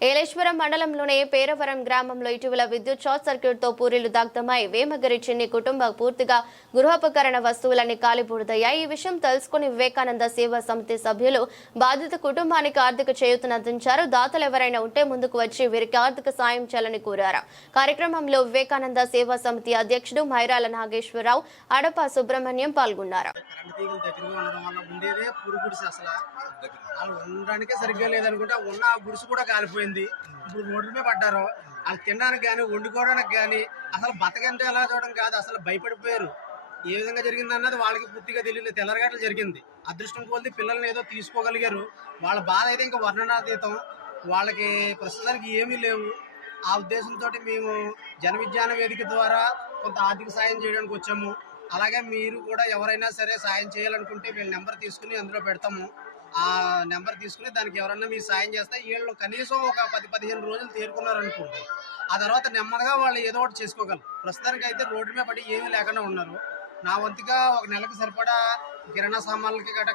ఏలేశ్వరం మండలంలోని పేరవరం గ్రామంలో ఇటీవల విద్యుత్ షార్ట్ సర్క్యూట్తో పూరీలు దగ్ధమై వేమగిరి చిన్ని కుటుంబం పూర్తిగా గృహోపకరణ వస్తువులన్నీ కాలిబూడిదయ్యాయి. ఈ విషయం తెలుసుకుని వివేకానంద సేవా సమితి సభ్యులు బాధిత కుటుంబానికి ఆర్థిక చేయూతనందించారు దాతలు ఎవరైనా ఉంటే ముందుకు వచ్చి వీరికి ఆర్థిక సాయం చేయాలని కోరారు. కార్యక్రమంలో వివేకానంద సేవా సమితి అధ్యక్షుడు మైరాల నాగేశ్వరరావు అడప సుబ్రహ్మణ్యం పాల్గొన్నారు. ఉండడానికే సరిగ్గా లేదనుకుంటే ఉన్న గుడిసి కూడా కాలిపోయింది. ఇప్పుడు రోడ్ల మీద పడ్డారు. వాళ్ళు తినడానికి కానీ వండుకోవడానికి కానీ అసలు బతకంటే ఎలా చూడడం కాదు. అసలు భయపడిపోయారు. ఏ విధంగా జరిగింది అన్నది వాళ్ళకి పూర్తిగా తెలియదు తెల్లరగట్ల జరిగింది. అదృష్టం కొలిది పిల్లల్ని ఏదో తీసుకోగలిగారు. వాళ్ళ బాధ అయితే ఇంకా వర్ణనాతీతం. వాళ్ళకి ప్రస్తుతానికి ఏమీ లేవు. ఆ ఉద్దేశంతో మేము జనవిజ్ఞాన వేదిక ద్వారా కొంత ఆర్థిక సాయం చేయడానికి వచ్చాము. అలాగే మీరు కూడా ఎవరైనా సరే సాయం చేయాలనుకుంటే వీళ్ళ నెంబర్ తీసుకుని అందులో పెడతాము. ఆ నెంబర్ తీసుకుని దానికి ఎవరైనా మీరు సాయం చేస్తే వీళ్ళు కనీసం ఒక పది పదిహేను రోజులు తేరుకున్నారు అనుకోండి ఆ తర్వాత నెమ్మదిగా వాళ్ళు ఏదో ఒకటి చేసుకోగలరు. ప్రస్తుతానికి అయితే రోడ్డు మీద పడి ఏమీ లేకుండా ఉన్నారు. నా వంతుగా ఒక నెలకు సరిపడా కిరాణా సామాన్లకి గట్రా